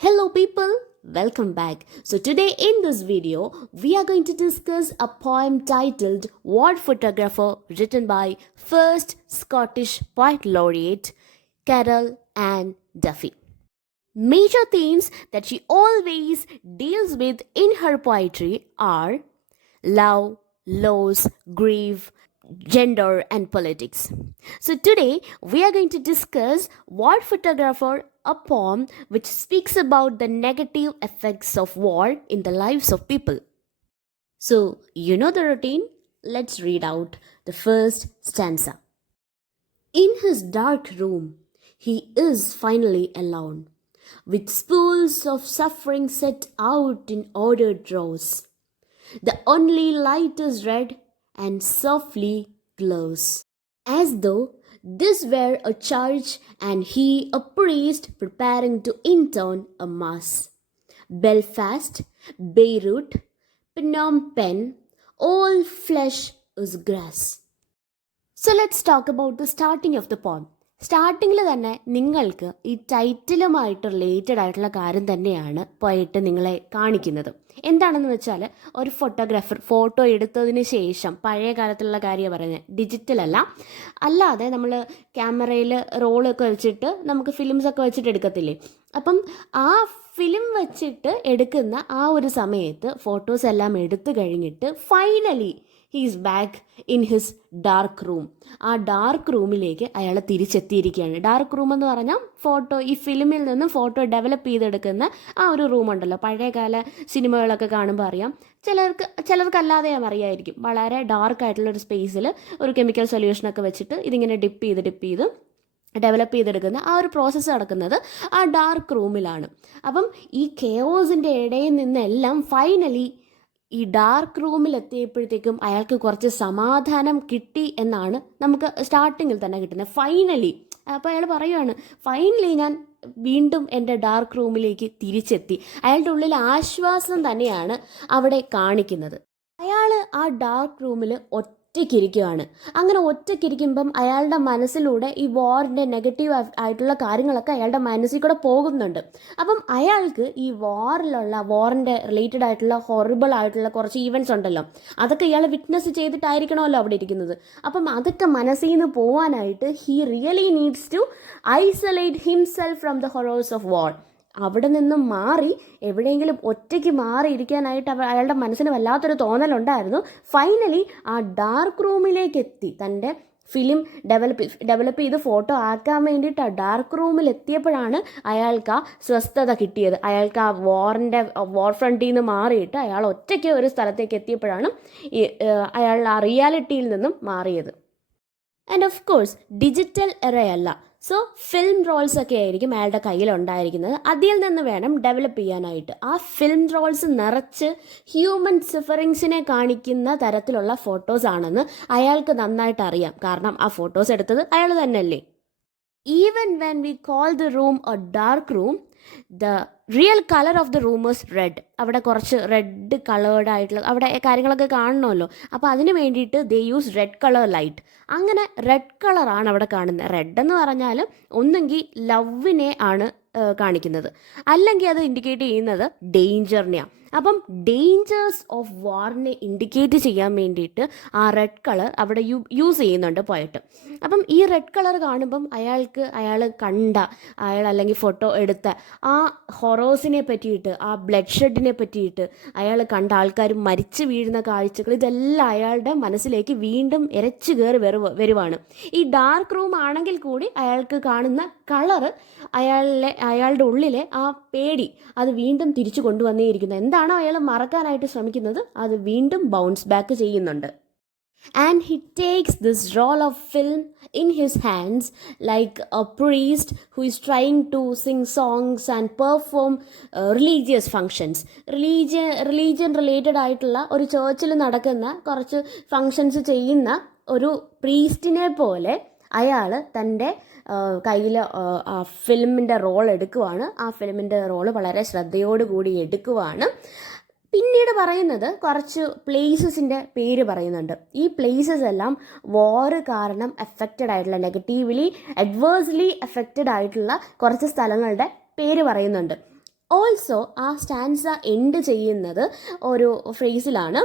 Hello people, welcome back. So today in this video, we are going to discuss a poem titled War Photographer written by first Scottish Poet Laureate Carol Ann Duffy. Major themes that she always deals with in her poetry are love, loss, grief, gender, and politics. So, today we are going to discuss War Photographer, a poem which speaks about the negative effects of war in the lives of people. So, you know the routine? Let's read out the first stanza. In his dark room, he is finally alone, with spools of suffering set out in ordered rows. The only light is red and softly glows, as though this were a church and he a priest preparing to intone a mass. Belfast, Beirut, Phnom Penh, all flesh is grass. So let's talk about the starting of the poem. സ്റ്റാർട്ടിങ്ങിൽ തന്നെ നിങ്ങൾക്ക് ഈ ടൈറ്റിലുമായിട്ട് related ആയിട്ടുള്ള കാര്യം തന്നെയാണ് പോയിട്ട് നിങ്ങളെ കാണിക്കുന്നത്. എന്താണെന്ന് വെച്ചാൽ ഒരു ഫോട്ടോഗ്രാഫർ ഫോട്ടോ എടുത്തതിന് ശേഷം പഴയ കാലത്തുള്ള കാര്യമാണ് പറയുന്നത്, ഡിജിറ്റൽ അല്ലാതെ നമ്മൾ ക്യാമറയിൽ റോളൊക്കെ വെച്ചിട്ട് നമുക്ക് ഫിലിംസൊക്കെ വെച്ചിട്ട് എടുക്കത്തില്ലേ. അപ്പം ആ ഫിലിം വെച്ചിട്ട് എടുക്കുന്ന ആ ഒരു സമയത്ത് ഫോട്ടോസ് എല്ലാം എടുത്തു കഴിഞ്ഞിട്ട് finally he's back in his dark room. ആ ഡാർക്ക് റൂമിലേക്ക് അയാൾ തിരിച്ചെത്തിയിരിക്കുകയാണ്. ഡാർക്ക് റൂം എന്ന് പറഞ്ഞാൽ ഈ ഫിലിമിൽ നിന്ന് ഫോട്ടോ ഡെവലപ്പ് ചെയ്തെടുക്കുന്ന ആ ഒരു റൂമുണ്ടല്ലോ, പഴയകാല സിനിമകളൊക്കെ കാണുമ്പോൾ അറിയാം. ചിലർക്കല്ലാതെയും അറിയായിരിക്കും. വളരെ ഡാർക്ക് ആയിട്ടുള്ള ഒരു സ്പേസിൽ ഒരു കെമിക്കൽ സൊല്യൂഷനൊക്കെ വെച്ചിട്ട് ഇതിങ്ങനെ ഡിപ്പ് ചെയ്ത് ഡെവലപ്പ് ചെയ്തെടുക്കുന്ന ആ ഒരു പ്രോസസ്സ് നടക്കുന്നത് ആ ഡാർക്ക് റൂമിലാണ്. അപ്പം ഈ കെയോസിൻ്റെ ഇടയിൽ നിന്നെല്ലാം ഫൈനലി ഈ ഡാർക്ക് റൂമിൽ എത്തിയപ്പോഴത്തേക്കും അയാൾക്ക് കുറച്ച് സമാധാനം കിട്ടി എന്നാണ് നമുക്ക് സ്റ്റാർട്ടിങ്ങിൽ തന്നെ കിട്ടുന്നത്. ഫൈനലി അപ്പോൾ അയാൾ പറയുകയാണ്, ഫൈനലി ഞാൻ വീണ്ടും എൻ്റെ ഡാർക്ക് റൂമിലേക്ക് തിരിച്ചെത്തി. അയാളുടെ ഉള്ളിൽ ആശ്വാസം തന്നെയാണ് അവിടെ കാണിക്കുന്നത്. അയാൾ ആ ഡാർക്ക് റൂമിൽ ഒറ്റയ്ക്കിരിക്കുകയാണ്. അങ്ങനെ ഒറ്റയ്ക്കിരിക്കുമ്പം അയാളുടെ മനസ്സിലൂടെ ഈ വാറിൻ്റെ നെഗറ്റീവ് ആയിട്ടുള്ള കാര്യങ്ങളൊക്കെ അയാളുടെ മനസ്സിൽ കൂടെ പോകുന്നുണ്ട്. അപ്പം അയാൾക്ക് ഈ വാറിൻ്റെ റിലേറ്റഡ് ആയിട്ടുള്ള ഹൊറിബിൾ ആയിട്ടുള്ള കുറച്ച് ഈവൻറ്റ്സ് ഉണ്ടല്ലോ, അതൊക്കെ ഇയാൾ വിറ്റ്നസ് ചെയ്തിട്ടായിരിക്കണമല്ലോ അവിടെ ഇരിക്കുന്നത്. അപ്പം അതൊക്കെ മനസ്സിൽ നിന്ന് പോകാനായിട്ട് he really needs to isolate himself from the horrors of war. അവിടെ നിന്നും മാറി എവിടെയെങ്കിലും ഒറ്റയ്ക്ക് മാറിയിരിക്കാനായിട്ട് അയാളുടെ മനസ്സിന് വല്ലാത്തൊരു തോന്നലുണ്ടായിരുന്നു. ഫൈനലി ആ ഡാർക്ക് റൂമിലേക്ക് എത്തി. തൻ്റെ ഫിലിം ഡെവലപ്പ് ചെയ്ത് ഫോട്ടോ ആക്കാൻ വേണ്ടിയിട്ട് ആ ഡാർക്ക് റൂമിൽ എത്തിയപ്പോഴാണ് അയാൾക്ക് ആ സ്വസ്ഥത കിട്ടിയത്. അയാൾക്ക് ആ വാർ ഫ്രണ്ടിൽ നിന്ന് മാറിയിട്ട് അയാൾ ഒറ്റയ്ക്ക് ഒരു സ്ഥലത്തേക്ക് എത്തിയപ്പോഴാണ് അയാൾ ആ റിയാലിറ്റിയിൽ നിന്നും മാറിയത്. ആൻഡ് ഓഫ് കോഴ്സ് ഡിജിറ്റൽ എറയല്ല. സോ ഫിലിം റോൾസ് ഒക്കെ ആയിരിക്കും അയാളുടെ കയ്യിലുണ്ടായിരിക്കുന്നത്. അതിൽ നിന്ന് വേണം ഡെവലപ്പ് ചെയ്യാനായിട്ട്. ആ ഫിലിം റോൾസ് നിറച്ച് ഹ്യൂമൻ സഫറിങ്സിനെ കാണിക്കുന്ന തരത്തിലുള്ള ഫോട്ടോസ് ആണെന്ന് അയാൾക്ക് നന്നായിട്ട് അറിയാം. കാരണം ആ ഫോട്ടോസ് എടുത്തത് അയാൾ തന്നെയല്ലേ. Even when we call the room A dark room, the real colour of the room is red. അവിടെ കുറച്ച് റെഡ് കളേർഡ് ആയിട്ടുള്ള അവിടെ കാര്യങ്ങളൊക്കെ കാണണമല്ലോ. അപ്പോൾ അതിന് വേണ്ടിയിട്ട് ദേ യൂസ് റെഡ് കളർ ലൈറ്റ്. അങ്ങനെ റെഡ് കളറാണ് അവിടെ കാണുന്നത്. റെഡ് എന്ന് പറഞ്ഞാൽ ഒന്നെങ്കിൽ ലവിനെ ആണ് കാണിക്കുന്നത്, അല്ലെങ്കിൽ അത് ഇൻഡിക്കേറ്റ് ചെയ്യുന്നത് ഡേഞ്ചറിനെയാണ്. അപ്പം ഡേഞ്ചേഴ്സ് ഓഫ് വാറിനെ ഇൻഡിക്കേറ്റ് ചെയ്യാൻ വേണ്ടിയിട്ട് ആ റെഡ് കളർ അവിടെ യൂസ് ചെയ്യുന്നുണ്ട് പോയിട്ട്. അപ്പം ഈ റെഡ് കളർ കാണുമ്പം അയാൾ അല്ലെങ്കിൽ ഫോട്ടോ എടുത്ത ആ ഹൊറേഴ്സിനെ പറ്റിയിട്ട്, ആ ബ്ലഡ് ഷെഡിനെ പറ്റിയിട്ട്, അയാൾ കണ്ട ആൾക്കാർ മരിച്ചു വീഴുന്ന കാഴ്ചകൾ, ഇതെല്ലാം അയാളുടെ മനസ്സിലേക്ക് വീണ്ടും ഇരച്ചു കയറി വരുവാണ്. ഈ ഡാർക്ക് റൂം ആണെങ്കിൽ കൂടി അയാൾക്ക് കാണുന്ന കളറ് അയാളുടെ ഉള്ളിലെ ആ പേടി അത് വീണ്ടും തിരിച്ചു കൊണ്ടുവന്നേയിരിക്കുന്നു. എന്താണോ അയാൾ മറക്കാനായിട്ട് ശ്രമിക്കുന്നത് അത് വീണ്ടും ബൗൺസ് ബാക്ക് ചെയ്യുന്നുണ്ട്. And he takes this roll of film in his hands like a priest who is trying to sing songs and perform religious functions. Religion related ആയിട്ടുള്ള ഒരു ചേർച്ചിൽ നടക്കുന്ന കുറച്ച് ഫങ്ഷൻസ് ചെയ്യുന്ന ഒരു പ്രീസ്റ്റിനെ പോലെ അയാൾ തൻ്റെ കയ്യിൽ ആ ഫിലിമിൻ്റെ റോൾ എടുക്കുവാണ്. ആ ഫിലിമിൻ്റെ റോള് വളരെ ശ്രദ്ധയോടുകൂടി എടുക്കുവാണ്. പിന്നീട് പറയുന്നത് കുറച്ച് പ്ലേസസിൻ്റെ പേര് പറയുന്നുണ്ട്. ഈ പ്ലേസസ് എല്ലാം വാർ കാരണം എഫക്റ്റഡ് ആയിട്ടുള്ള, നെഗറ്റീവ്ലി അഡ്വേഴ്സ്ലി എഫക്റ്റഡ് ആയിട്ടുള്ള കുറച്ച് സ്ഥലങ്ങളുടെ പേര് പറയുന്നുണ്ട്. ഓൾസോ ആ സ്റ്റാൻസ എൻഡ് ചെയ്യുന്നത് ഒരു ഫ്രേസിലാണ്,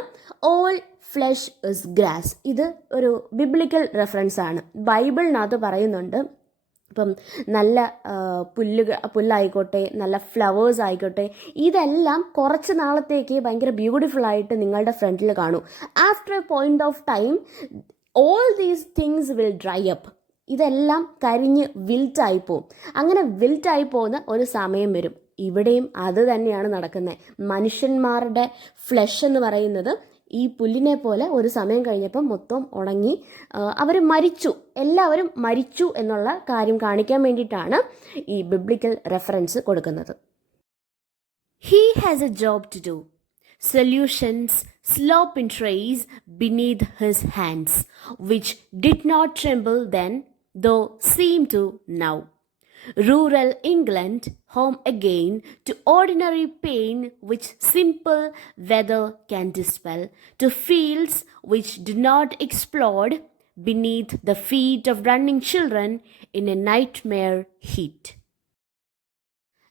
ഓൾ ഫ്ലെഷ് ഇസ് ഗ്രാസ്. ഇത് ഒരു ബിബ്ലിക്കൽ റെഫറൻസ് ആണ്. ബൈബിളിനകത്ത് പറയുന്നുണ്ട്, ഇപ്പം നല്ല പുല്ലായിക്കോട്ടെ, നല്ല ഫ്ലവേഴ്സ് ആയിക്കോട്ടെ, ഇതെല്ലാം കുറച്ച് നാളത്തേക്ക് ഭയങ്കര ബ്യൂട്ടിഫുൾ ആയിട്ട് നിങ്ങളുടെ ഫ്രണ്ടിൽ കാണൂ. After A point of time all these things will dry up. ഇതെല്ലാം കരിഞ്ഞ് വിൽറ്റായി പോവും. അങ്ങനെ വിൽറ്റായി പോകുന്ന ഒരു സമയം വരും. ഇവിടെയും അത് തന്നെയാണ് നടക്കുന്നത്. മനുഷ്യന്മാരുടെ ഫ്ലെഷ് എന്ന് പറയുന്നത് ഈ പുല്ലിനെ പോലെ ഒരു സമയം കഴിഞ്ഞപ്പം മൊത്തം ഉണങ്ങി അവർ മരിച്ചു, എല്ലാവരും മരിച്ചു എന്നുള്ള കാര്യം കാണിക്കാൻ വേണ്ടിയിട്ടാണ് ഈ ബിബ്ലിക്കൽ റെഫറൻസ് കൊടുക്കുന്നത്. He has a job to do. Solutions slop in trays beneath his hands, which did not tremble then, though seem to now. Rural England, home again to ordinary pain which simple weather can dispel, to fields which do not explode beneath the feet of running children in a nightmare heat.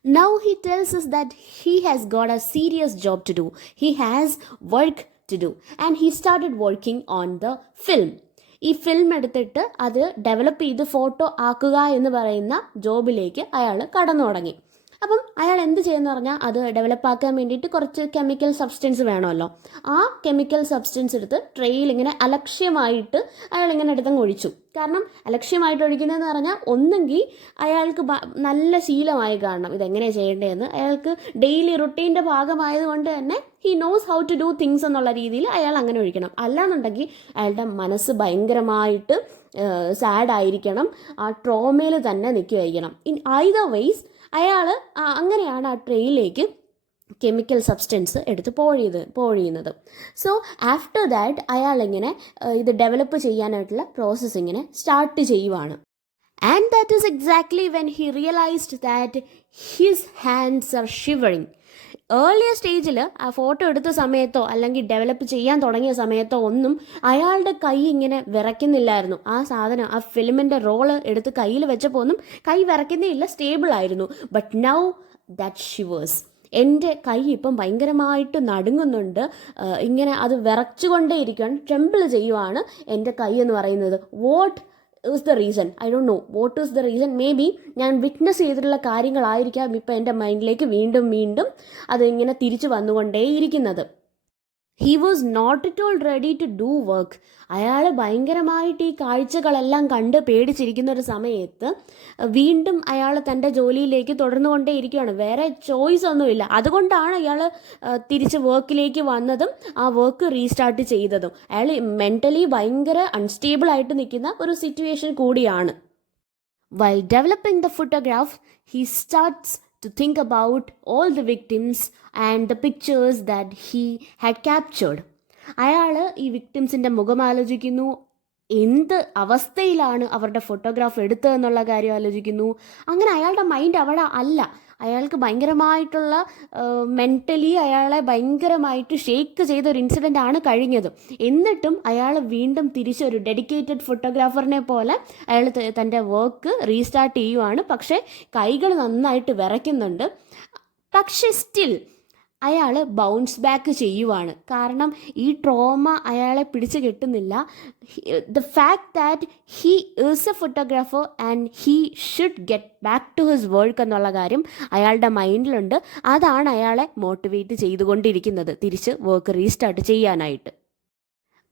Now he tells us that he has got a serious job to do. He has work to do. And he started working on the film. ഈ film എടുത്തിട്ട് അത് develop ചെയ്ത് photo ആക്കുക എന്ന് പറയുന്ന ജോബിലേക്ക് അയാൾ കടന്നു തുടങ്ങി. അപ്പം അയാൾ എന്ത് ചെയ്യുന്ന പറഞ്ഞാൽ, അത് ഡെവലപ്പ് ആക്കാൻ വേണ്ടിയിട്ട് കുറച്ച് കെമിക്കൽ സബ്സ്റ്റൻസ് വേണമല്ലോ. ആ കെമിക്കൽ സബ്സ്റ്റൻസ് എടുത്ത് ട്രെയിൽ ഇങ്ങനെ അലക്ഷ്യമായിട്ട് അയാൾ ഇങ്ങനെ എടുത്തങ്ങ് ഒഴിച്ചു. കാരണം അലക്ഷ്യമായിട്ട് ഒഴിക്കുന്നതെന്ന് പറഞ്ഞാൽ ഒന്നെങ്കിൽ അയാൾക്ക് നല്ല ശീലമായി കാണണം ഇതെങ്ങനെയാണ് ചെയ്യേണ്ടതെന്ന്. അയാൾക്ക് ഡെയിലി റുട്ടീൻ്റെ ഭാഗമായതുകൊണ്ട് തന്നെ he knows how to do things എന്നുള്ള രീതിയിൽ അയാൾ അങ്ങനെ ഒഴിക്കണം. അല്ലാന്നുണ്ടെങ്കിൽ അയാളുടെ മനസ്സ് ഭയങ്കരമായിട്ട് സാഡായിരിക്കണം, ആ ട്രോമയിൽ തന്നെ നിൽക്കുകയായിരിക്കണം. ഇൻ ഐദർ വേയ്സ് അയാൾ അങ്ങനെയാണ് ആ ട്രെയിലേക്ക് കെമിക്കൽ സബ്സ്റ്റൻസ് എടുത്ത് പോഴിയുന്നത്. സോ ആഫ്റ്റർ ദാറ്റ് അയാൾ ഇങ്ങനെ ഇത് ഡെവലപ്പ് ചെയ്യാനായിട്ടുള്ള പ്രോസസ്സ് ഇങ്ങനെ സ്റ്റാർട്ട് ചെയ്യുവാണ്. And that is exactly when he realised that his hands are shivering. Earlier സ്റ്റേജിൽ ആ ഫോട്ടോ എടുത്ത സമയത്തോ അല്ലെങ്കിൽ ഡെവലപ്പ് ചെയ്യാൻ തുടങ്ങിയ സമയത്തോ ഒന്നും അയാളുടെ കൈ ഇങ്ങനെ വിറയ്ക്കുന്നില്ലായിരുന്നു. ആ സാധനം, ആ ഫിലിമിൻ്റെ റോള് എടുത്ത് കയ്യിൽ വെച്ചപ്പോൾ ഒന്നും കൈ വിറയ്ക്കുന്നേ ഇല്ല, സ്റ്റേബിൾ ആയിരുന്നു. But now that shivers. എൻ്റെ കൈ ഇപ്പം ഭയങ്കരമായിട്ട് നടുങ്ങുന്നുണ്ട്, ഇങ്ങനെ അത് വിറച്ചുകൊണ്ടേ ഇരിക്കുകയാണ്, ട്രെമ്പിൾ ചെയ്യുവാണ് എൻ്റെ കൈ എന്ന് പറയുന്നത്. What is the reason? I don't know what is the reason. Maybe ഞാൻ വിറ്റ്നസ് ചെയ്തിട്ടുള്ള കാര്യങ്ങളായിരിക്കാം ഇപ്പം എൻ്റെ മൈൻഡിലേക്ക് വീണ്ടും വീണ്ടും അതിങ്ങനെ തിരിച്ചു വന്നുകൊണ്ടേയിരിക്കുന്നത്. He was not at all ready to do work. അയാൾ ഭയങ്കരമായിട്ട് ഈ കാഴ്ചകളെല്ലാം കണ്ട് പേടിച്ചിരിക്കുന്ന ഒരു സമയത്ത് വീണ്ടും അയാൾ തൻ്റെ ജോലിയിലേക്ക് തുടർന്നുകൊണ്ടേ ഇരിക്കുകയാണ്. വേറെ ചോയ്സ് ഒന്നുമില്ല. അതുകൊണ്ടാണ് അയാൾ തിരിച്ച് വർക്കിലേക്ക് വന്നതും ആ വർക്ക് റീസ്റ്റാർട്ട് ചെയ്തതും. അയാൾ മെൻ്റലി ഭയങ്കര അൺസ്റ്റേബിളായിട്ട് നിൽക്കുന്ന ഒരു സിറ്റുവേഷൻ കൂടിയാണ്. While developing the photograph, he starts to think about all the victims and the pictures that he had captured. അയാൾ ഈ വിക്ടിംസിൻ്റെ മുഖം ആലോചിക്കുന്നു, എന്ത് അവസ്ഥയിലാണ് അവരുടെ ഫോട്ടോഗ്രാഫ് എടുത്തതെന്നുള്ള കാര്യം ആലോചിക്കുന്നു. അങ്ങനെ അയാളുടെ മൈൻഡ് അവിടെ അല്ല. അയാൾക്ക് ഭയങ്കരമായിട്ടുള്ള മെൻ്റലി അയാളെ ഭയങ്കരമായിട്ട് ഷേക്ക് ചെയ്ത ഒരു ഇൻസിഡൻ്റ് ആണ് കഴിഞ്ഞത്. എന്നിട്ടും അയാൾ വീണ്ടും തിരിച്ചൊരു ഡെഡിക്കേറ്റഡ് ഫോട്ടോഗ്രാഫറിനെ പോലെ അയാൾ തൻ്റെ വർക്ക് റീസ്റ്റാർട്ട് ചെയ്യുവാണ്. പക്ഷേ കൈകൾ നന്നായിട്ട് വിറയ്ക്കുന്നുണ്ട്. പക്ഷേ സ്റ്റിൽ അയാൾ ബൗൺസ് ബാക്ക് ചെയ്യുവാണ്. കാരണം ഈ ട്രോമ അയാളെ പിടിച്ചു കെട്ടുന്നില്ല. The fact that he is a photographer and he should get back to his work എന്നുള്ള കാര്യം അയാളുടെ മൈൻഡിലുണ്ട്. അതാണ് അയാളെ മോട്ടിവേറ്റ് ചെയ്തുകൊണ്ടിരിക്കുന്നത് തിരിച്ച് വർക്ക് റീസ്റ്റാർട്ട് ചെയ്യാനായിട്ട്.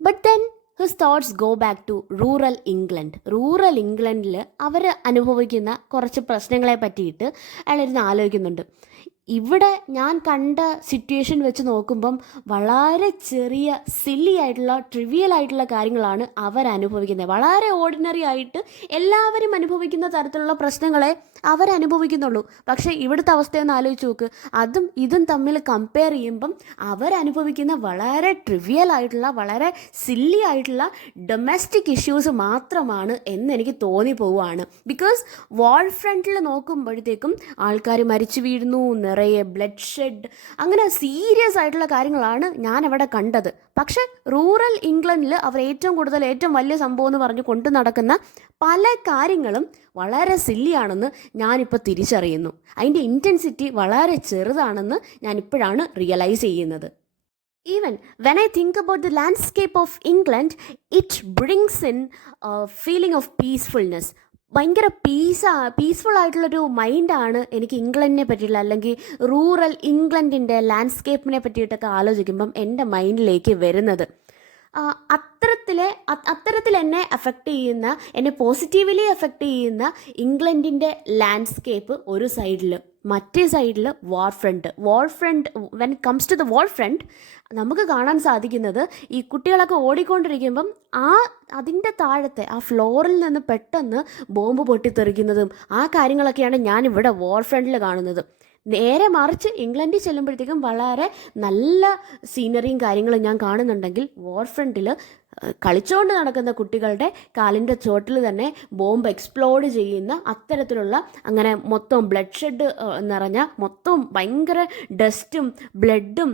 But then his thoughts go back to rural England. Rural ഇംഗ്ലണ്ടിൽ അവർ അനുഭവിക്കുന്ന കുറച്ച് പ്രശ്നങ്ങളെ പറ്റിയിട്ട് അയാളിരുന്ന് ആലോചിക്കുന്നുണ്ട്. ഇവിടെ ഞാൻ കണ്ട സിറ്റുവേഷൻ വെച്ച് നോക്കുമ്പം വളരെ ചെറിയ സില്ലി ആയിട്ടുള്ള ട്രിവിയൽ ആയിട്ടുള്ള കാര്യങ്ങളാണ് അവരനുഭവിക്കുന്നത്. വളരെ ഓർഡിനറി ആയിട്ട് എല്ലാവരും അനുഭവിക്കുന്ന തരത്തിലുള്ള പ്രശ്നങ്ങളെ അവരനുഭവിക്കുന്നുള്ളൂ. പക്ഷേ ഇവിടുത്തെ അവസ്ഥയൊന്ന് ആലോചിച്ച് നോക്ക്. അതും ഇതും തമ്മിൽ കമ്പയർ ചെയ്യുമ്പം അവരനുഭവിക്കുന്ന വളരെ ട്രിവിയൽ ആയിട്ടുള്ള വളരെ സില്ലി ആയിട്ടുള്ള ഡൊമസ്റ്റിക് ഇഷ്യൂസ് മാത്രമാണ് എന്നെനിക്ക് തോന്നിപ്പോവുകയാണ്. ബിക്കോസ് വാൾ ഫ്രണ്ടിൽ നോക്കുമ്പോഴത്തേക്കും ആൾക്കാർ മരിച്ചു വീഴുന്നു, നിറയെ ബ്ലഡ് ഷെഡ്, അങ്ങനെ സീരിയസ് ആയിട്ടുള്ള കാര്യങ്ങളാണ് ഞാൻ അവിടെ കണ്ടത്. പക്ഷെ റൂറൽ ഇംഗ്ലണ്ടിൽ അവർ ഏറ്റവും കൂടുതൽ ഏറ്റവും വലിയ സംഭവം എന്ന് പറഞ്ഞ് കൊണ്ടു നടക്കുന്ന പല കാര്യങ്ങളും വളരെ സില്ലിയാണെന്ന് ഞാനിപ്പോൾ തിരിച്ചറിയുന്നു. അതിൻ്റെ ഇൻറ്റൻസിറ്റി വളരെ ചെറുതാണെന്ന് ഞാനിപ്പോഴാണ് റിയലൈസ് ചെയ്യുന്നത്. Even when I think about the landscape of England, it brings in a feeling of peacefulness. ഭയങ്കര പീസ്ഫുൾ ആയിട്ടുള്ളൊരു മൈൻഡാണ് എനിക്ക് ഇംഗ്ലണ്ടിനെ പറ്റിയുള്ള അല്ലെങ്കിൽ റൂറൽ ഇംഗ്ലണ്ടിൻ്റെ ലാൻഡ്സ്കേപ്പിനെ പറ്റിയിട്ടൊക്കെ ആലോചിക്കുമ്പം എൻ്റെ മൈൻഡിലേക്ക് വരുന്നത്. അത്തരത്തിൽ എന്നെ അഫക്റ്റ് ചെയ്യുന്ന, എന്നെ പോസിറ്റീവ്ലി അഫക്റ്റ് ചെയ്യുന്ന ഇംഗ്ലണ്ടിൻ്റെ ലാൻഡ്സ്കേപ്പ് ഒരു സൈഡിൽ, മറ്റേ സൈഡിൽ war front. When it comes to the war front നമുക്ക് കാണാൻ സാധിക്കുന്നത് ഈ കുട്ടികളൊക്കെ ഓടിക്കൊണ്ടിരിക്കുമ്പം അതിൻ്റെ താഴത്തെ ആ ഫ്ലോറിൽ നിന്ന് പെട്ടെന്ന് ബോംബ് പൊട്ടിത്തെറിക്കുന്നതും ആ കാര്യങ്ങളൊക്കെയാണ് ഞാനിവിടെ വാർ ഫ്രണ്ടിൽ കാണുന്നത്. നേരെ മറിച്ച് ഇംഗ്ലണ്ടിൽ ചെല്ലുമ്പോഴത്തേക്കും വളരെ നല്ല സീനറിയും കാര്യങ്ങളും ഞാൻ കാണുന്നുണ്ടെങ്കിൽ വാർ ഫ്രണ്ടിൽ കളിച്ചുകൊണ്ട് നടക്കുന്ന കുട്ടികളുടെ കാലിൻ്റെ ചോട്ടിൽ തന്നെ ബോംബ് എക്സ്പ്ലോഡ് ചെയ്യുന്ന അത്തരത്തിലുള്ള, അങ്ങനെ മൊത്തം ബ്ലഡ് ഷെഡ് നിറഞ്ഞ, മൊത്തം ഭയങ്കര ഡസ്റ്റും ബ്ലഡും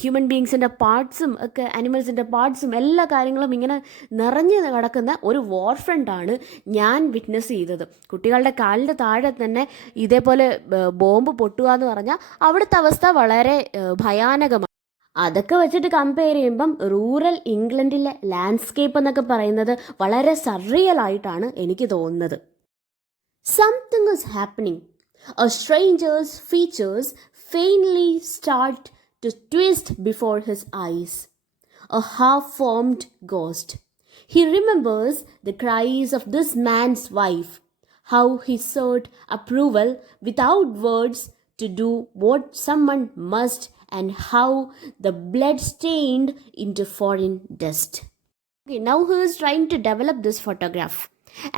ഹ്യൂമൻ ബീങ്സിൻ്റെ പാർട്സും ഒക്കെ, അനിമൽസിൻ്റെ പാർട്സും എല്ലാ കാര്യങ്ങളും ഇങ്ങനെ നിറഞ്ഞ് കിടക്കുന്ന ഒരു വാർ ഫ്രണ്ടാണ് ഞാൻ വിറ്റ്നസ് ചെയ്തത്. കുട്ടികളുടെ കാലിൻ്റെ താഴെ തന്നെ ഇതേപോലെ ബോംബ് പൊട്ടുക എന്ന് പറഞ്ഞാൽ അവിടുത്തെ അവസ്ഥ വളരെ ഭയാനകമാണ്. അതൊക്കെ വെച്ചിട്ട് കമ്പയർ ചെയ്യുമ്പം റൂറൽ ഇംഗ്ലണ്ടിലെ ലാൻഡ്സ്കേപ്പ് എന്നൊക്കെ പറയുന്നത് വളരെ സർറിയൽ ആയിട്ടാണ് എനിക്ക് തോന്നുന്നത്. Something is happening. A stranger's features faintly start to twist before his eyes. A half-formed ghost. He remembers the cries of this man's wife, how he sought approval without words to do what someone must, and how the blood stained into foreign dust. Okay, now he is trying to develop this photograph,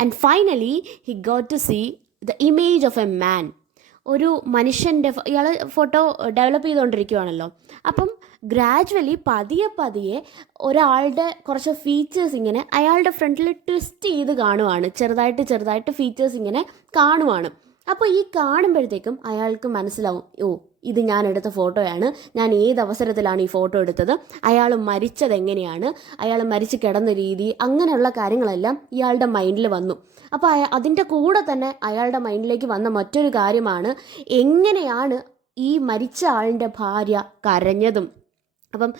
and finally he got to see the image of a man. ഒരു മനുഷ്യൻ്റെ ഇയാൾ photo develop ചെയ്തുകൊണ്ടിരിക്കുകയാണല്ലോ. അപ്പം gradually പതിയെ ഒരാളുടെ കുറച്ച് features ഇങ്ങനെ അയാളുടെ ഫ്രണ്ടിൽ ട്വിസ്റ്റ് ചെയ്ത് കാണുവാണ്. ചെറുതായിട്ട് ഫീച്ചേഴ്സ് ഇങ്ങനെ കാണുവാണ്. അപ്പോൾ ഈ കാണുമ്പോഴത്തേക്കും അയാൾക്ക് മനസ്സിലാവും, ഇത് ഞാൻ എടുത്ത ഫോട്ടോയാണ്, ഞാൻ ഏത് അവസരത്തിലാണ് ഈ ഫോട്ടോ എടുത്തത്, അയാൾ മരിച്ചത് എങ്ങനെയാണ്, അയാൾ മരിച്ച് കിടന്ന രീതി, അങ്ങനെയുള്ള കാര്യങ്ങളെല്ലാം ഇയാളുടെ മൈൻഡിൽ വന്നു. അപ്പോൾ അതിൻ്റെ കൂടെ തന്നെ അയാളുടെ മൈൻഡിലേക്ക് വന്ന മറ്റൊരു കാര്യമാണ് എങ്ങനെയാണ് ഈ മരിച്ച ആളിൻ്റെ ഭാര്യ കരഞ്ഞതും. അപ്പം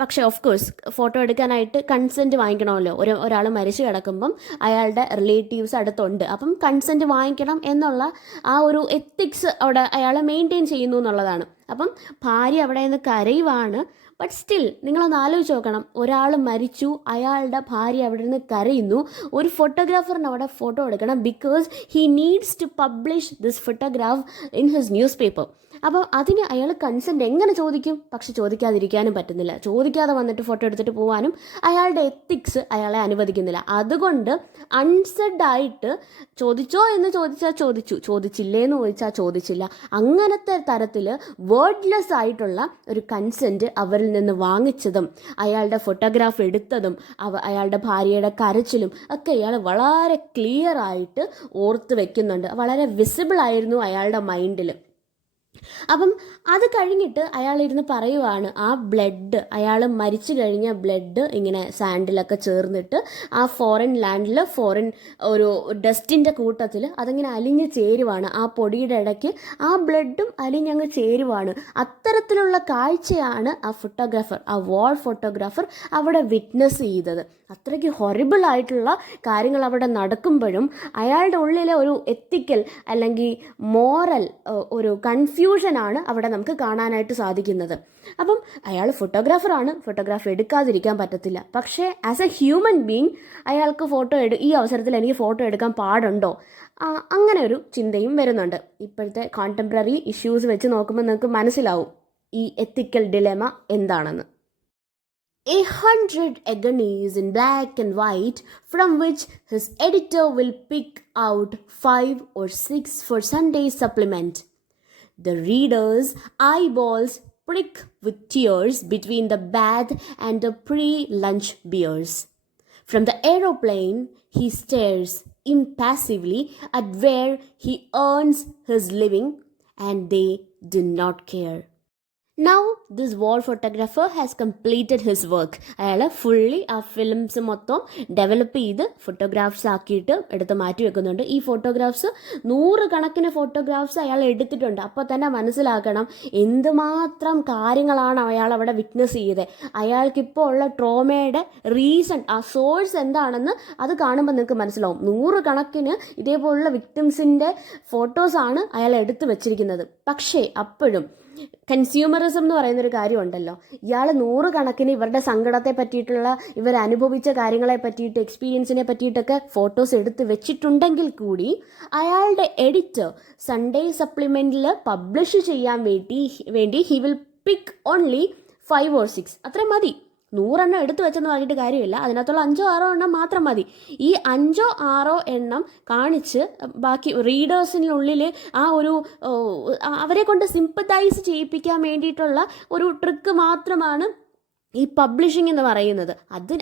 പക്ഷേ ഓഫ് കോഴ്സ് ഫോട്ടോ എടുക്കാനായിട്ട് കൺസെൻറ്റ് വാങ്ങിക്കണമല്ലോ. ഒരാൾ മരിച്ചു കിടക്കുമ്പം അയാളുടെ റിലേറ്റീവ്സ് അടുത്തുണ്ട്, അപ്പം കൺസെൻറ്റ് വാങ്ങിക്കണം എന്നുള്ള ആ ഒരു എത്തിക്സ് അവിടെ അയാൾ മെയിൻറ്റെയിൻ ചെയ്യുന്നു എന്നുള്ളതാണ്. അപ്പം ഭാര്യ അവിടെ നിന്ന് കരയുവാണ്. ബട്ട് സ്റ്റിൽ നിങ്ങളൊന്ന് ആലോചിച്ച് നോക്കണം, ഒരാൾ മരിച്ചു, അയാളുടെ ഭാര്യ അവിടെ നിന്ന് കരയുന്നു, ഒരു ഫോട്ടോഗ്രാഫറിന് അവിടെ ഫോട്ടോ എടുക്കണം because he needs to publish this photograph in his newspaper. അപ്പോൾ അതിന് അയാൾ കൺസെൻറ്റ് എങ്ങനെ ചോദിക്കും? പക്ഷെ ചോദിക്കാതിരിക്കാനും പറ്റുന്നില്ല. ചോദിക്കാതെ വന്നിട്ട് ഫോട്ടോ എടുത്തിട്ട് പോകാനും അയാളുടെ എത്തിക്സ് അയാളെ അനുവദിക്കുന്നില്ല. അതുകൊണ്ട് അൺസെഡ് ആയിട്ട് ചോദിച്ചോ എന്ന് ചോദിച്ചാൽ ചോദിച്ചു, ചോദിച്ചില്ലേന്ന് ചോദിച്ചാൽ ചോദിച്ചില്ല, അങ്ങനത്തെ തരത്തിൽ വേർഡ്ലെസ് ആയിട്ടുള്ള ഒരു കൺസെൻറ്റ് അവരിൽ നിന്ന് വാങ്ങിച്ചതും അയാളുടെ ഫോട്ടോഗ്രാഫ് എടുത്തതും അയാളുടെ ഭാര്യയുടെ കരച്ചിലും ഒക്കെ ഇയാൾ വളരെ ക്ലിയർ ആയിട്ട് ഓർത്ത് വെക്കുന്നുണ്ട്. വളരെ വിസിബിൾ ആയിരുന്നു അയാളുടെ മൈൻഡിൽ. അപ്പം അത് കഴിഞ്ഞിട്ട് അയാളിരുന്ന് പറയുവാണ്, ആ ബ്ലഡ്, അയാൾ മരിച്ചു കഴിഞ്ഞ ബ്ലഡ് ഇങ്ങനെ സാൻഡിലൊക്കെ ചേർന്നിട്ട് ആ ഫോറിൻ ലാൻഡിൽ ഫോറിൻ ഒരു ഡസ്റ്റിൻ്റെ കൂട്ടത്തിൽ അതിങ്ങനെ അലിഞ്ഞ് ചേരുവാണ്. ആ പൊടിയുടെ ഇടയ്ക്ക് ആ ബ്ലഡും അലിഞ്ഞങ്ങ് ചേരുവാണ്. അത്തരത്തിലുള്ള കാഴ്ചയാണ് ആ ഫോട്ടോഗ്രാഫർ, ആ വാൾ ഫോട്ടോഗ്രാഫർ അവിടെ വിറ്റ്നസ് ചെയ്തത്. അത്രയ്ക്ക് ഹൊറിബിൾ ആയിട്ടുള്ള കാര്യങ്ങൾ അവിടെ നടക്കുമ്പോഴും അയാളുടെ ഉള്ളിലെ ഒരു എത്തിക്കൽ അല്ലെങ്കിൽ മോറൽ ഒരു കൺഫ്യൂഷനാണ് അവിടെ നമുക്ക് കാണാനായിട്ട് സാധിക്കുന്നത്. അപ്പം അയാൾ ഫോട്ടോഗ്രാഫറാണ്, ഫോട്ടോഗ്രാഫ് എടുക്കാതിരിക്കാൻ പറ്റത്തില്ല. പക്ഷേ ആസ് എ ഹ്യൂമൻ ബീങ് അയാൾക്ക് ഈ അവസരത്തിൽ എനിക്ക് ഫോട്ടോ എടുക്കാൻ പാടുണ്ടോ, അങ്ങനെ ഒരു ചിന്തയും വരുന്നുണ്ട്. ഇപ്പോഴത്തെ കോണ്ടംപററി ഇഷ്യൂസ് വെച്ച് നോക്കുമ്പോൾ നിങ്ങൾക്ക് മനസ്സിലാവും ഈ എത്തിക്കൽ ഡിലെമ എന്താണെന്ന്. 100 agonies in black and white from which his editor will pick out 5 or 6 for Sunday's supplement. The reader's eyeballs prick with tears between the bath and the pre-lunch beers. From the aeroplane, he stares impassively at where he earns his living, and they do not care. Now this war photographer has completed his work. അയാൾ fully ആ films മൊത്തം develop ചെയ്ത് photographs ആക്കിയിട്ട് എടുത്ത് മാറ്റി വെക്കുന്നുണ്ട്. ഈ photographs 100 കണക്കിന് ഫോട്ടോഗ്രാഫ്സ് അയാൾ എടുത്തിട്ടുണ്ട്. അപ്പോൾ തന്നെ മനസ്സിലാക്കണം എന്തുമാത്രം കാര്യങ്ങളാണ് അയാൾ അവിടെ വിറ്റ്നസ് ചെയ്തത്. അയാൾക്കിപ്പോൾ ഉള്ള ട്രോമയുടെ റീസൺ, ആ സോഴ്സ് എന്താണെന്ന് അത് കാണുമ്പോൾ നിങ്ങൾക്ക് മനസ്സിലാവും. 100 കണക്കിന് ഇതേപോലുള്ള വിക്ടിംസിൻ്റെ ഫോട്ടോസാണ് അയാൾ എടുത്ത് വെച്ചിരിക്കുന്നത്. പക്ഷേ അപ്പോഴും കൺസ്യൂമറിസം എന്ന് പറയുന്നൊരു കാര്യമുണ്ടല്ലോ. ഇയാൾ 100 കണക്കിന് ഇവരുടെ സങ്കടത്തെ പറ്റിയിട്ടുള്ള, ഇവർ അനുഭവിച്ച കാര്യങ്ങളെ പറ്റിയിട്ട്, എക്സ്പീരിയൻസിനെ പറ്റിയിട്ടൊക്കെ ഫോട്ടോസ് എടുത്ത് വെച്ചിട്ടുണ്ടെങ്കിൽ കൂടി അയാളുടെ എഡിറ്റർ സൺഡേ സപ്ലിമെൻറ്റിൽ പബ്ലിഷ് ചെയ്യാൻ വേണ്ടി he will pick only 5 or 6 അത്രയും മതി. 100 എണ്ണം എടുത്തു വെച്ചെന്ന് പറഞ്ഞിട്ട് കാര്യമില്ല. അതിനകത്തുള്ള 5-6 എണ്ണം മാത്രം മതി. ഈ 5-6 എണ്ണം കാണിച്ച് ബാക്കി റീഡേഴ്സിനുള്ളിൽ ആ ഒരു അവരെ കൊണ്ട് സിമ്പത്തൈസ് ചെയ്യിപ്പിക്കാൻ വേണ്ടിയിട്ടുള്ള ഒരു ട്രിക്ക് മാത്രമാണ് ഈ പബ്ലിഷിംഗ് എന്ന് പറയുന്നത്.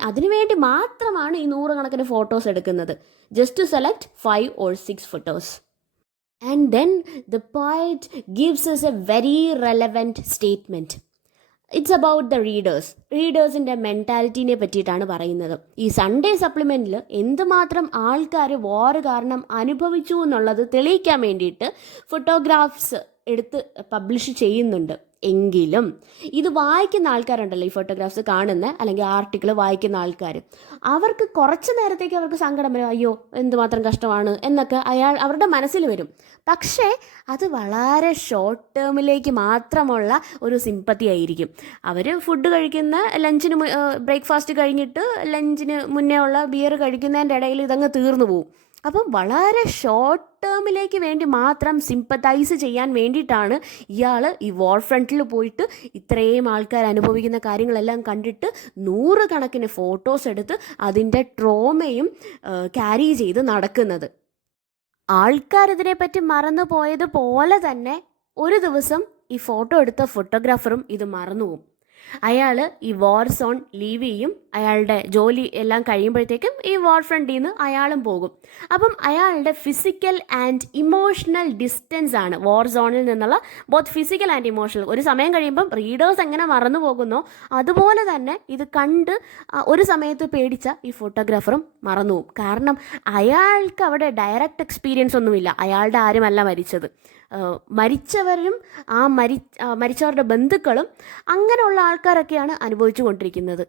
അതിനു വേണ്ടി മാത്രമാണ് ഈ 100 കണക്കിന് ഫോട്ടോസ് എടുക്കുന്നത്. Just to select 5 or 6 photos. And then the poet gives us a very relevant statement. It's about the റീഡേഴ്സിൻ്റെ മെൻറ്റാലിറ്റീനെ പറ്റിയിട്ടാണ് പറയുന്നത്. ഈ സൺഡേ സപ്ലിമെൻറ്റിൽ എന്തുമാത്രം ആൾക്കാർ വാർ കാരണം അനുഭവിച്ചു എന്നുള്ളത് തെളിയിക്കാൻ വേണ്ടിയിട്ട് ഫോട്ടോഗ്രാഫ്സ് എടുത്ത് പബ്ലിഷ് ചെയ്യുന്നുണ്ട്. എങ്കിലും ഇത് വായിക്കുന്ന ആൾക്കാരുണ്ടല്ലോ, ഈ ഫോട്ടോഗ്രാഫ്സ് കാണുന്ന അല്ലെങ്കിൽ ആർട്ടിക്കിൾ വായിക്കുന്ന ആൾക്കാർ, അവർക്ക് കുറച്ച് നേരത്തേക്ക് അവർക്ക് സങ്കടം വരും. അയ്യോ എന്തുമാത്രം കഷ്ടമാണ് എന്നൊക്കെ അവരുടെ മനസ്സിൽ വരും. പക്ഷേ അത് വളരെ ഷോർട്ട് ടേമിലേക്ക് മാത്രമുള്ള ഒരു സിമ്പത്തി ആയിരിക്കും. അവർ ഫുഡ് കഴിക്കുന്ന ലഞ്ചിന് ബ്രേക്ക്ഫാസ്റ്റ് കഴിഞ്ഞിട്ട് ലഞ്ചിന് മുന്നേ ഉള്ള ബിയർ കഴിക്കുന്നതിൻ്റെ ഇടയിൽ ഇതങ്ങ് തീർന്നു പോകും. അപ്പം വളരെ ഷോർട്ട് ടേമിലേക്ക് വേണ്ടി മാത്രം സിമ്പത്തൈസ് ചെയ്യാൻ വേണ്ടിയിട്ടാണ് ഇയാൾ ഈ വാർ ഫ്രണ്ടിൽ പോയിട്ട് ഇത്രയും ആൾക്കാർ അനുഭവിക്കുന്ന കാര്യങ്ങളെല്ലാം കണ്ടിട്ട് 100 കണക്കിന് ഫോട്ടോസ് എടുത്ത് അതിൻ്റെ ട്രോമയും ക്യാരി ചെയ്ത് നടക്കുന്നത്. ആൾക്കാരിതിനെപ്പറ്റി മറന്നു പോയതുപോലെ തന്നെ ഒരു ദിവസം ഈ ഫോട്ടോ എടുത്ത ഫോട്ടോഗ്രാഫറും ഇത് മറന്നുപോകും. അയാൾ ഈ വാർ സോൺ ലീവ് ചെയ്യും. അയാളുടെ ജോലി എല്ലാം കഴിയുമ്പോഴത്തേക്കും ഈ വാർ ഫ്രണ്ടിൽ നിന്ന് അയാളും പോകും. അപ്പം അയാളുടെ ഫിസിക്കൽ ആൻഡ് ഇമോഷണൽ ഡിസ്റ്റൻസ് ആണ് വാർ സോണിൽ നിന്നുള്ള, ബോത്ത് ഫിസിക്കൽ ആൻഡ് ഇമോഷണൽ. ഒരു സമയം കഴിയുമ്പം റീഡേഴ്സ് എങ്ങനെ മറന്നു പോകുന്നോ അതുപോലെ തന്നെ ഇത് കണ്ട് ഒരു സമയത്ത് പേടിച്ച ഈ ഫോട്ടോഗ്രാഫറും മറന്നു പോകും. കാരണം അയാൾക്ക് അവിടെ ഡയറക്റ്റ് എക്സ്പീരിയൻസ് ഒന്നുമില്ല. അയാളുടെ ആരുമല്ല മരിച്ചത്. മരിച്ചവരും മരിച്ചവരുടെ ബന്ധുക്കളും അങ്ങനെയുള്ള ആൾക്കാരൊക്കെയാണ് അനുഭവിച്ചു കൊണ്ടിരിക്കുന്നത്.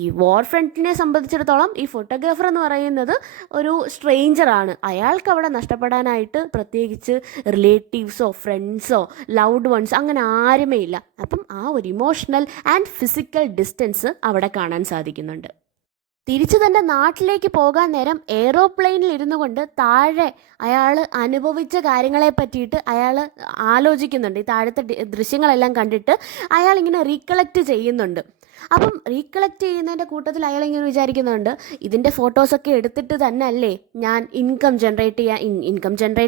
ഈ വാർ ഫ്രണ്ടിനെ സംബന്ധിച്ചിടത്തോളം ഈ ഫോട്ടോഗ്രാഫർ എന്ന് പറയുന്നത് ഒരു സ്ട്രേഞ്ചറാണ്. അയാൾക്ക് അവിടെ നഷ്ടപ്പെടാനായിട്ട് പ്രത്യേകിച്ച് റിലേറ്റീവ്സോ ഫ്രണ്ട്സോ ലൗഡ് വൺസ് അങ്ങനെ ആരുമേ ഇല്ല. അപ്പം ആ ഒരു ഇമോഷണൽ ആൻഡ് ഫിസിക്കൽ ഡിസ്റ്റൻസ് അവിടെ കാണാൻ സാധിക്കുന്നുണ്ട്. തിരിച്ചു തൻ്റെ നാട്ടിലേക്ക് പോകാൻ നേരം എയ്റോപ്ലെയിനിൽ ഇരുന്നു കൊണ്ട് താഴെ അയാൾ അനുഭവിച്ച കാര്യങ്ങളെ പറ്റിയിട്ട് അയാൾ ആലോചിക്കുന്നുണ്ട്. ഈ താഴത്തെ ദൃശ്യങ്ങളെല്ലാം കണ്ടിട്ട് അയാൾ ഇങ്ങനെ റീകളക്ട് ചെയ്യുന്നുണ്ട്. അപ്പം റീകളക്ട് ചെയ്യുന്നതിൻ്റെ കൂട്ടത്തിൽ അയാൾ ഇങ്ങനെ വിചാരിക്കുന്നുണ്ട്, ഇതിൻ്റെ ഫോട്ടോസൊക്കെ എടുത്തിട്ട് തന്നെ അല്ലേ ഞാൻ ഇൻകം ജനറേറ്റ്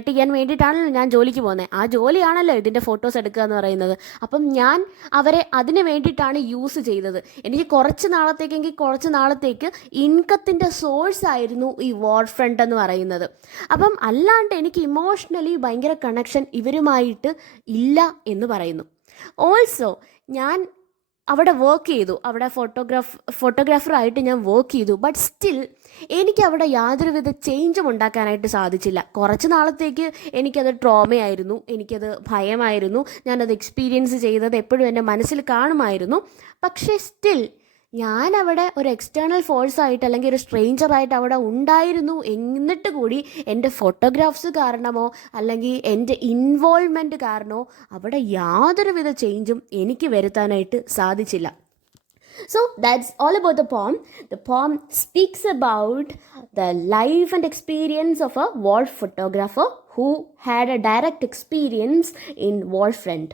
ചെയ്യാൻ വേണ്ടിയിട്ടാണല്ലോ ഞാൻ ജോലിക്ക് പോകുന്നത്. ആ ജോലിയാണല്ലോ ഇതിൻ്റെ ഫോട്ടോസ് എടുക്കുക എന്ന് പറയുന്നത്. അപ്പം ഞാൻ അവരെ അതിന് വേണ്ടിയിട്ടാണ് യൂസ് ചെയ്തത്. എനിക്ക് കുറച്ച് നാളത്തേക്ക് ഇൻകത്തിൻ്റെ സോഴ്സ് ആയിരുന്നു ഈ വാർ ഫ്രണ്ട് എന്ന് പറയുന്നത്. അപ്പം അല്ലാണ്ട് എനിക്ക് ഇമോഷണലി ഭയങ്കര കണക്ഷൻ ഇവരുമായിട്ട് ഇല്ല എന്ന് പറയുന്നു. ഓൾസോ ഞാൻ അവിടെ വർക്ക് ചെയ്തു, അവിടെ ഫോട്ടോഗ്രാഫറായിട്ട് ഞാൻ വർക്ക് ചെയ്തു. ബട്ട് സ്റ്റിൽ എനിക്ക് അവിടെ യാതൊരുവിധ ചേഞ്ചും ഉണ്ടാക്കാനായിട്ട് സാധിച്ചില്ല. കുറച്ച് നാളത്തേക്ക് എനിക്കത് ട്രോമയായിരുന്നു, എനിക്കത് ഭയമായിരുന്നു. ഞാനത് എക്സ്പീരിയൻസ് ചെയ്തത് എപ്പോഴും എൻ്റെ മനസ്സിൽ കാണുമായിരുന്നു. പക്ഷേ സ്റ്റിൽ ഞാൻ അവിടെ ഒരു എക്സ്റ്റേണൽ ഫോഴ്സായിട്ട് അല്ലെങ്കിൽ ഒരു സ്ട്രേഞ്ചറായിട്ട് അവിടെ ഉണ്ടായിരുന്നു. എന്നിട്ട് കൂടി എൻ്റെ ഫോട്ടോഗ്രാഫ്സ് കാരണമോ അല്ലെങ്കിൽ എൻ്റെ ഇൻവോൾവ്മെൻറ്റ് കാരണമോ അവിടെ യാതൊരുവിധ ചേഞ്ചും എനിക്ക് വരുത്താനായിട്ട് സാധിച്ചില്ല. So that's all about the poem. The poem speaks about the life and experience of a war photographer who had a direct experience in war front.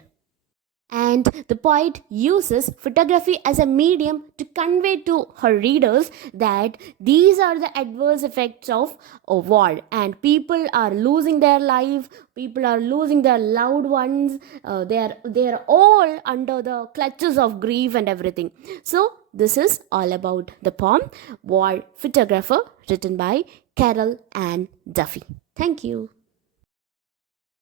And the poet uses photography as a medium to convey to her readers that these are the adverse effects of war, and people are losing their life, people are losing their loved ones, they are all under the clutches of grief and everything. So this is all about the poem War Photographer, written by Carol Ann Duffy. Thank you.